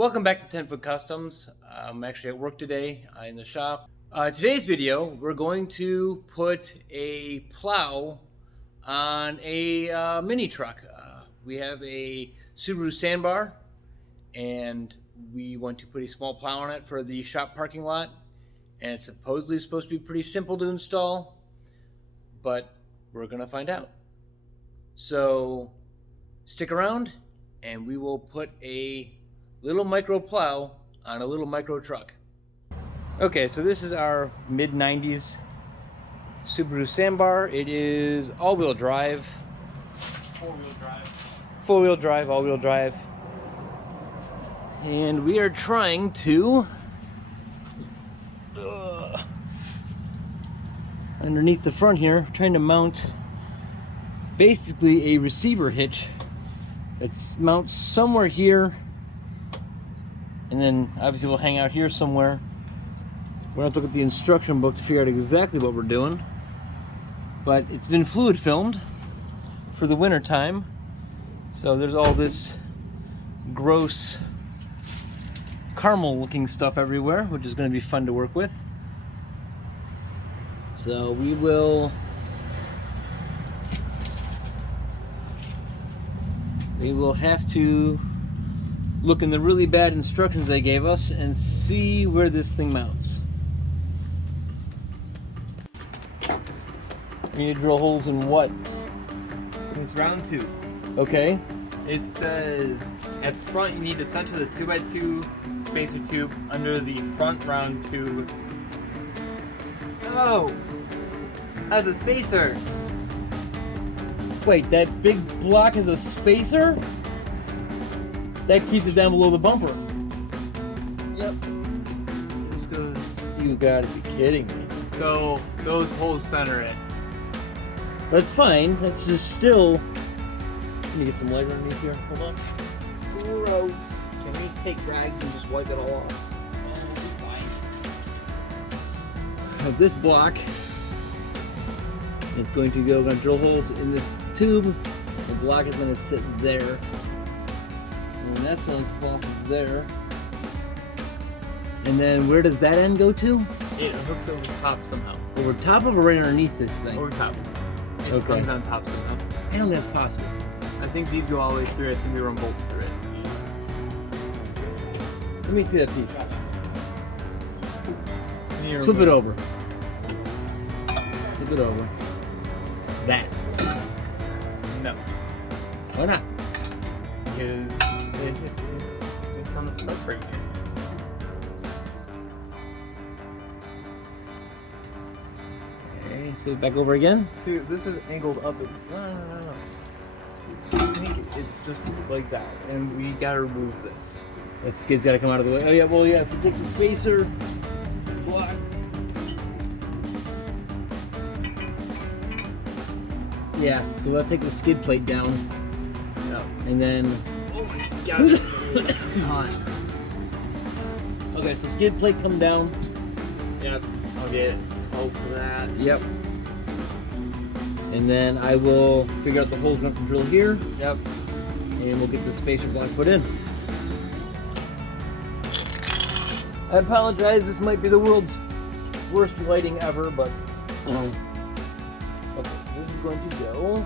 Welcome back to 10 Foot Customs. I'm actually at work today in the shop. Today's video, we're going to put a plow on a mini truck. We have a Subaru sandbar and we want to put a small plow on it for the shop parking lot. And it's supposedly supposed to be pretty simple to install, but we're gonna find out. So stick around and we will put a little micro plow on a little micro truck. Okay, so this is our mid-90s Subaru sandbar. It is all-wheel drive. Four-wheel drive. Four-wheel drive, all-wheel drive. And we are trying to underneath the front here, trying to mount basically a receiver hitch that mounts somewhere here, and then obviously we'll hang out here somewhere. We're gonna look at the instruction book to figure out exactly what we're doing, but it's been fluid filmed for the winter time, so there's all this gross caramel looking stuff everywhere, which is going to be fun to work with. So we will have to look in the really bad instructions they gave us and see where this thing mounts. We need to drill holes in what? It's round two. Okay. It says at the front you need to center the 2x2 spacer tube under the front round tube. Oh! That's a spacer! Wait, that big block is a spacer? That keeps it down below the bumper. Yep. Just goes. You gotta be kidding me. So those holes center it. That's fine. That's just still. Let me get some light underneath here. Hold on. Gross. Can we take rags and just wipe it all off? Now this block is going to go. We're going to drill holes in this tube. The block is going to sit there. And that's going to fall there. And then where does that end go to? It hooks over the top somehow. Over top of or right underneath this thing? Over top. It Okay. comes on top somehow. I don't think that's possible. I think these go all the way through. I think we run bolts through it. Let me see that piece. Here, Flip it over. Flip it over. That. No. Why not? Because it's on the subframe here. Okay, flip it back over again. See, this is angled up. I think it's just like that, and we gotta remove this. That skid's got to come out of the way. Oh yeah, well yeah, if you take the spacer block. Yeah, so we'll take the skid plate down. Yeah. And then... Oh my god, it's hot. Okay, so skid plate come down. Yep. I'll get 12 for that. Yep. And then I will figure out the holes we're going to drill here. Yep. And we'll get the spacer block put in. I apologize, this might be the world's worst lighting ever, but... Okay, so this is going to go...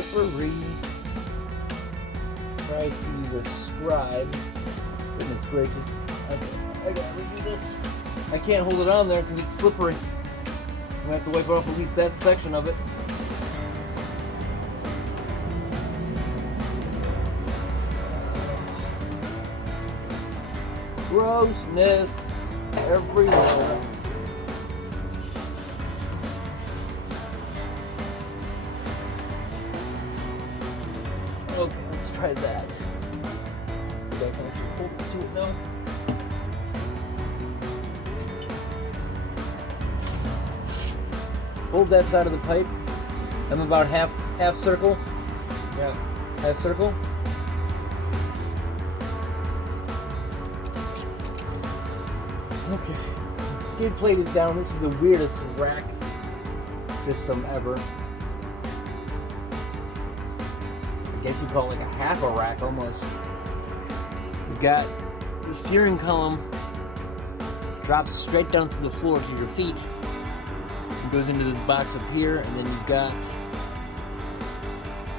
slippery. Try to use a scribe. Goodness gracious. I gotta redo this. I can't hold it on there because it's slippery. I'm gonna have to wipe off at least that section of it. Grossness everywhere. Okay, let's try that. Maybe I can actually hold it to it now. Hold that side of the pipe. I'm about half circle. Yeah. Half circle. Okay. Skid plate is down. This is the weirdest rack system ever. I guess you call it like a half a rack almost. We've got the steering column drops straight down to the floor to your feet. It goes into this box up here, and then you've got,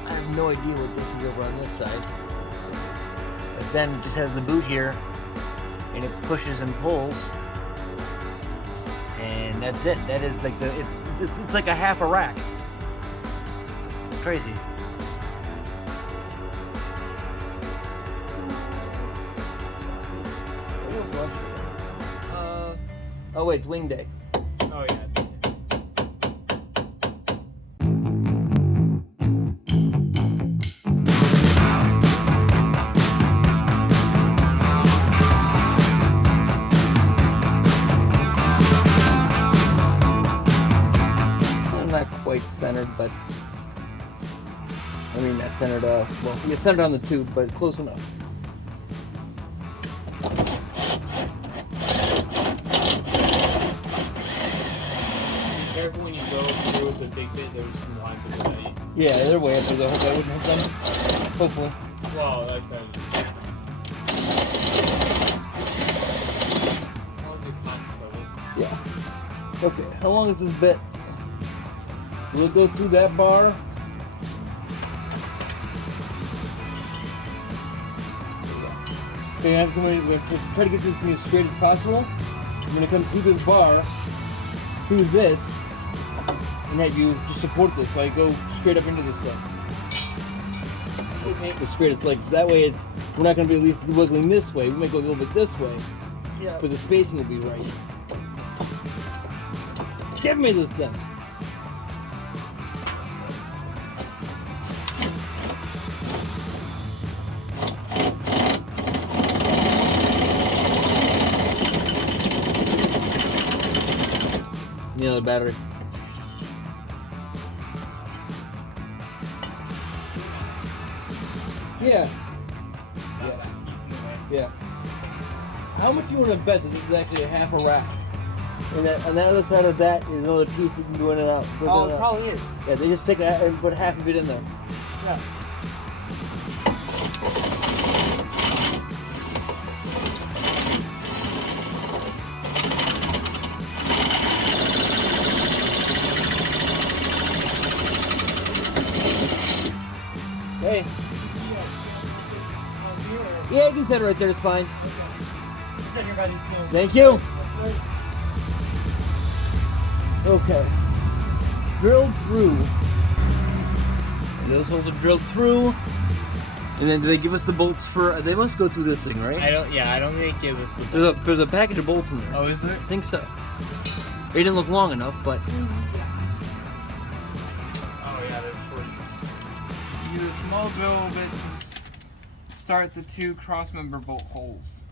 I have no idea what this is over on this side. But then it just has the boot here, and it pushes and pulls. And that's it. That is like it's like a half a rack. Crazy. Oh wait, it's wing day. Oh yeah. I'm not quite centered, but I mean not centered. Well, you're centered on the tube, but close enough. Careful when you go through the big bit, there's some lines of that. Yeah, they're way up there. I hope I wouldn't have them. Hopefully. Well, that's how Yeah. Okay, how long is this bit? We'll go through that bar. Okay, we're going to try to get this thing as straight as possible. I'm going to come through this bar, through this, and have you just support this so I go straight up into this thing. Okay. As straight as legs. That way we're not going to be at least wiggling this way. We might go a little bit this way. Yeah. But the spacing will be right. Give me this thing. You know the battery. Yeah. Yeah. How much do you want to bet that this is actually a half a rack? And that, on the other side of that is another piece that can go in and out. Oh, it probably is. Yeah, they just take and put half of it in there. Yeah. Hey. Yeah, you can set it right there, it's fine. Thank you. Okay. Drilled through. And those holes are drilled through. And then do they give us the bolts for, they must go through this thing, right? I don't think it was the There's a package of bolts in there. Oh, is there? I think so. They didn't look long enough, but. Oh yeah, there's shorties. Use a small drill bit to start the two cross-member bolt holes.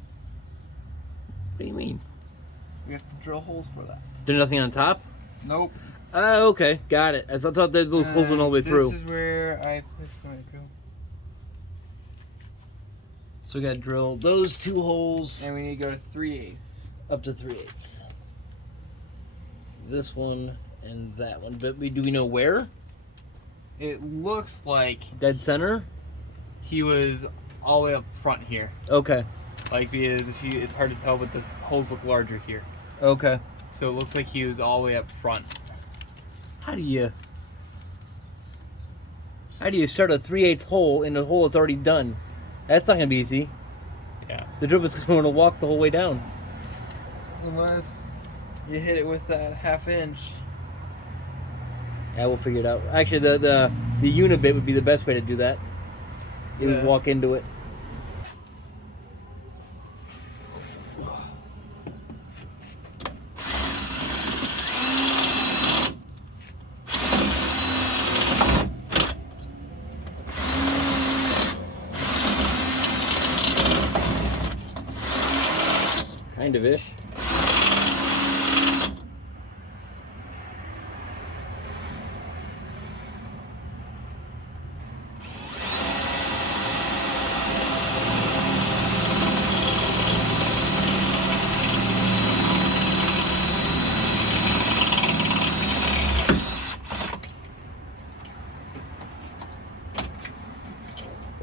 What do you mean? We have to drill holes for that. There's nothing on top? Nope. Okay, got it. I thought that those holes went all the way through. This is where I push my drill. So we gotta drill those two holes. And we need to go to 3/8. Up to 3/8. This one and that one. But do we know where? It looks like Dead center? he was all the way up front here. Okay. Like, because it's hard to tell, but the holes look larger here. Okay. So it looks like he was all the way up front. How do you start a 3/8 hole in a hole that's already done? That's not gonna be easy. Yeah. The drill is going to walk the whole way down. Unless you hit it with that 1/2 inch. Yeah, we'll figure it out. Actually, the unibit would be the best way to do that. You would walk into it. Kind of ish.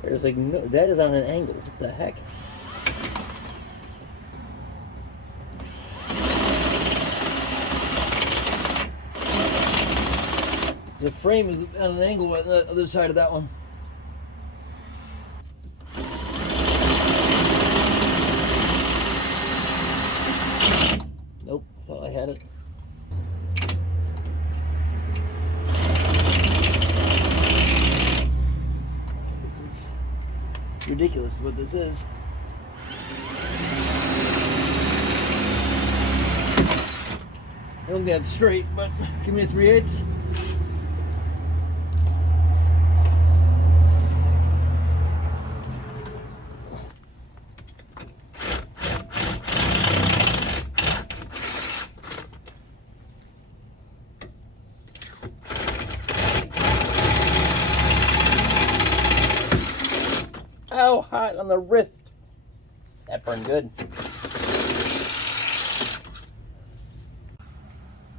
There's like no, that is on an angle. What the heck? The frame is on an angle on the other side of that one. Nope, thought I had it. This is ridiculous what this is. I don't think that's straight, but give me a 3/8. Ow, hot on the wrist. That burned good.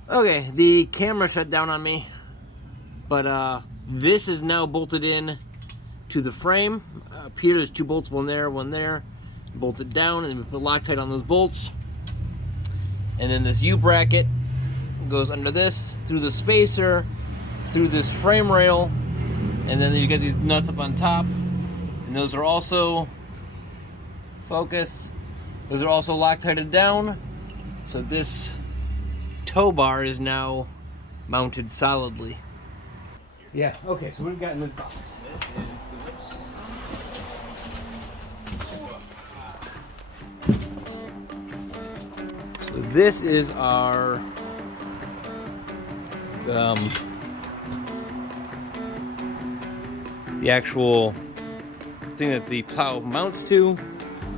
Okay, the camera shut down on me, but this is now bolted in to the frame. Up here, there's 2 bolts, one there. Bolt it down, and then we put Loctite on those bolts. And then this U-bracket goes under this, through the spacer, through this frame rail, and then you get these nuts up on top. And those are also, focus, those are also Loctited down. So this tow bar is now mounted solidly. Yeah, okay, so what have we got in this box? This is our the actual thing that the plow mounts to.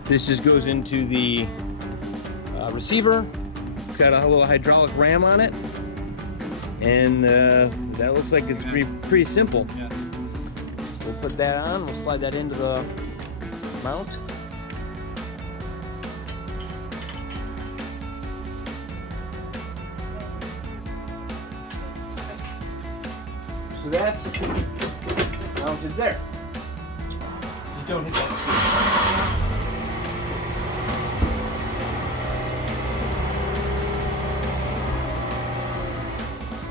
This just goes into the receiver. It's got a little hydraulic ram on it, and that looks like it's pretty simple. Yeah. We'll put that on. We'll slide that into the mount. So that's mounted there. Just don't hit that.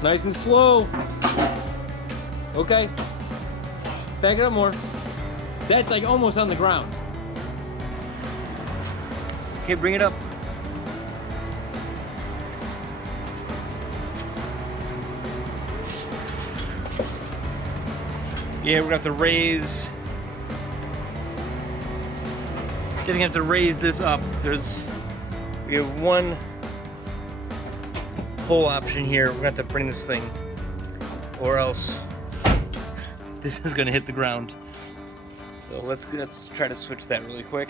Nice and slow. Okay. Back it up more. That's like almost on the ground. Okay, bring it up. Yeah, we're gonna have to raise. Gonna have to raise this up. We have one pull option here. We're gonna have to bring this thing, or else this is gonna hit the ground. So let's try to switch that really quick.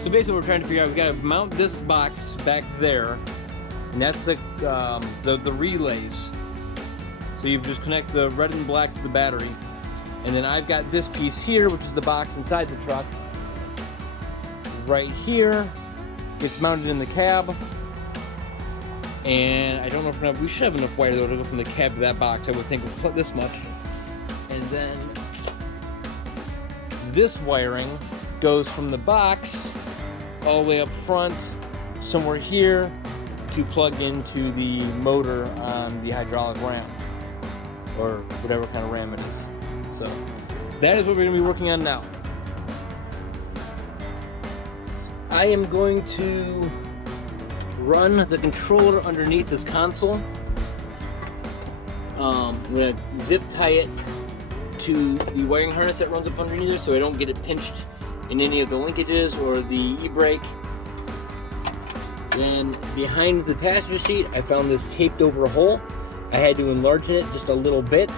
So basically what we're trying to figure out, we gotta mount this box back there, and that's the relays. So you just connect the red and black to the battery, and then I've got this piece here, which is the box inside the truck. Right here, it's mounted in the cab, and I don't know if we should have enough wire though to go from the cab to that box. I would think we'll put this much, and then this wiring goes from the box all the way up front, somewhere here, to plug into the motor on the hydraulic ram, or whatever kind of ram it is. So that is what we're going to be working on now. I am going to run the controller underneath this console. I'm going to zip tie it to the wiring harness that runs up underneath there so I don't get it pinched in any of the linkages or the e-brake. Then behind the passenger seat, I found this taped over hole. I had to enlarge it just a little bit,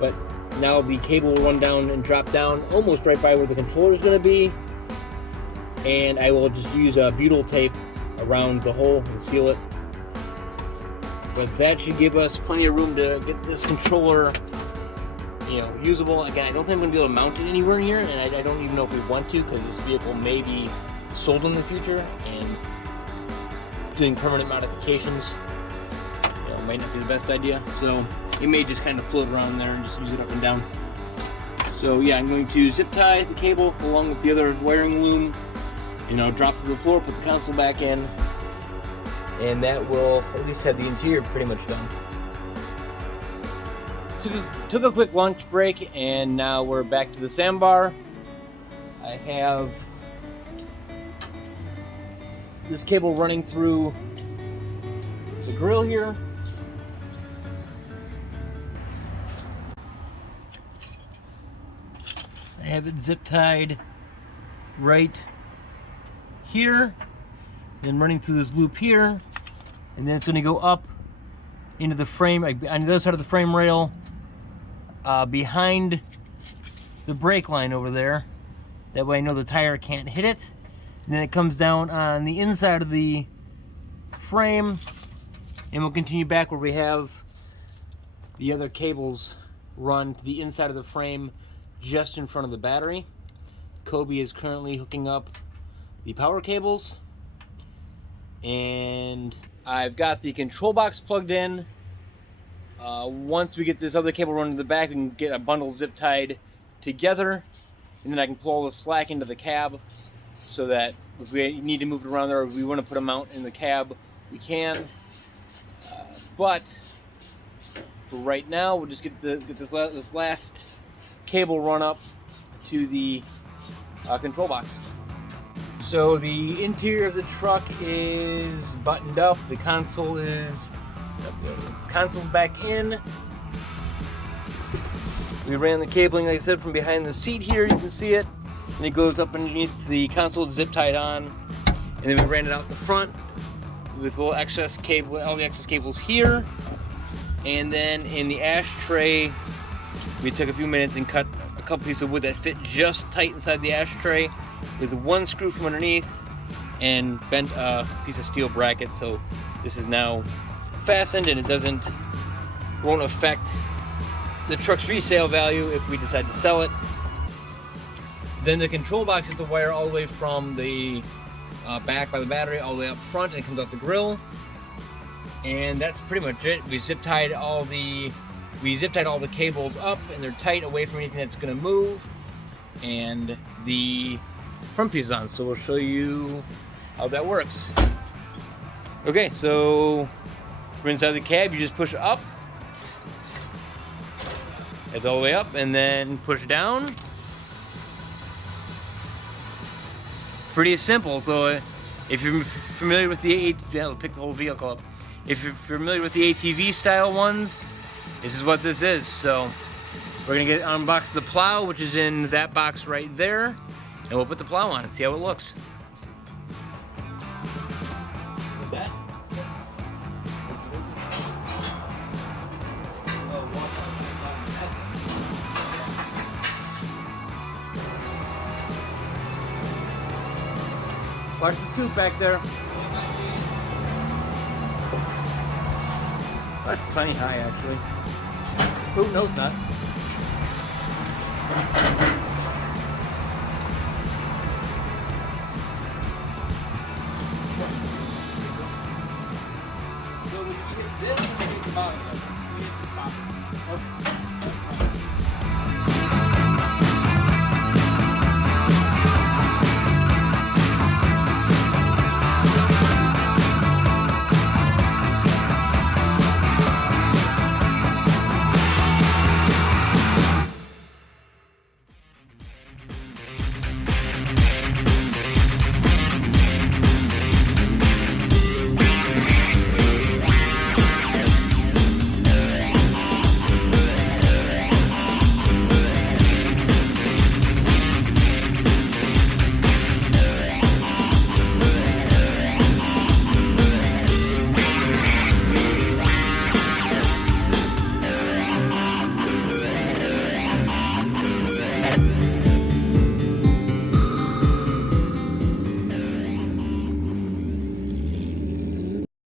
but now the cable will run down and drop down almost right by where the controller is going to be, and I will just use a butyl tape around the hole and seal it. But that should give us plenty of room to get this controller, you know, usable. Again, I don't think I'm going to be able to mount it anywhere here, and I don't even know if we want to, because this vehicle may be sold in the future, and doing permanent modifications, you know, might not be the best idea. So it may just kind of float around there and just use it up and down. So yeah, I'm going to zip tie the cable along with the other wiring loom, you know, drop to the floor, put the console back in, and that will at least have the interior pretty much done. Took a quick lunch break, and now we're back to the sandbar. I have this cable running through the grill here. I have it zip tied right here, then running through this loop here, and then it's going to go up into the frame on the other side of the frame rail, behind the brake line over there. That way I know the tire can't hit it. And then it comes down on the inside of the frame, and we'll continue back where we have the other cables run to the inside of the frame just in front of the battery. Kobe is currently hooking up the power cables, and I've got the control box plugged in. Once we get this other cable running to the back, we can get a bundle zip tied together, and then I can pull all the slack into the cab, so that if we need to move it around there, or if we want to put a mount in the cab, we can. But for right now, we'll just get this last cable run up to the control box. So the interior of the truck is buttoned up. The console's back in. We ran the cabling, like I said, from behind the seat here. You can see it. And it goes up underneath the console, zip tied on. And then we ran it out the front with all the excess cables here. And then in the ashtray, we took a few minutes and cut a couple pieces of wood that fit just tight inside the ashtray with one screw from underneath, and bent a piece of steel bracket. So this is now fastened, and it won't affect the truck's resale value if we decide to sell it. Then the control box is to wire all the way from the back by the battery all the way up front, and it comes out the grill. And that's pretty much it. We zip tied all the cables up, and they're tight away from anything that's going to move. And the front piece is on, so we'll show you how that works. Okay, so from inside the cab, you just push up. It's all the way up, and then push down. Pretty simple. So if you're familiar with the I'll pick the whole vehicle up. If you're familiar with the ATV style ones, this is what this is. So we're gonna unbox the Plow, which is in that box right there, and we'll put the Plow on and see how it looks. Like that. Watch the scoop back there. That's plenty high, actually. Oh, no, it's not. So when you hit this, it hits the bottom.